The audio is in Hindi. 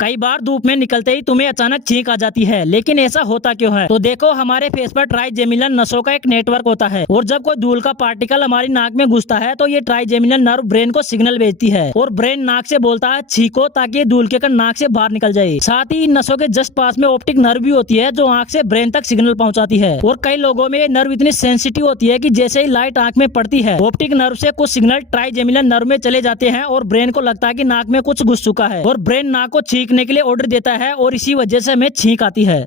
कई बार धूप में निकलते ही तुम्हें अचानक छींक आ जाती है, लेकिन ऐसा होता क्यों है? तो देखो, हमारे फेस पर ट्राइजेमिनल नसों का एक नेटवर्क होता है और जब कोई धूल का पार्टिकल हमारी नाक में घुसता है तो ये ट्राइजेमिनल नर्व ब्रेन को सिग्नल भेजती है और ब्रेन नाक से बोलता है छींको, ताकि ये धूल के कण नाक से बाहर निकल जाए। साथ ही इन नसों के जस्ट पास में ऑप्टिक नर्व भी होती है जो आंख से ब्रेन तक सिग्नल पहुंचाती है। और कई लोगों में ये नर्व इतनी सेंसिटिव होती है कि जैसे ही लाइट आंख में पड़ती है, ऑप्टिक नर्व से कुछ सिग्नल ट्राइजेमिनल नर्व में चले जाते हैं और ब्रेन को लगता है कि नाक में कुछ घुस चुका है और ब्रेन नाक को छींकने के लिए ऑर्डर देता है और इसी वजह से हमें छींक आती है।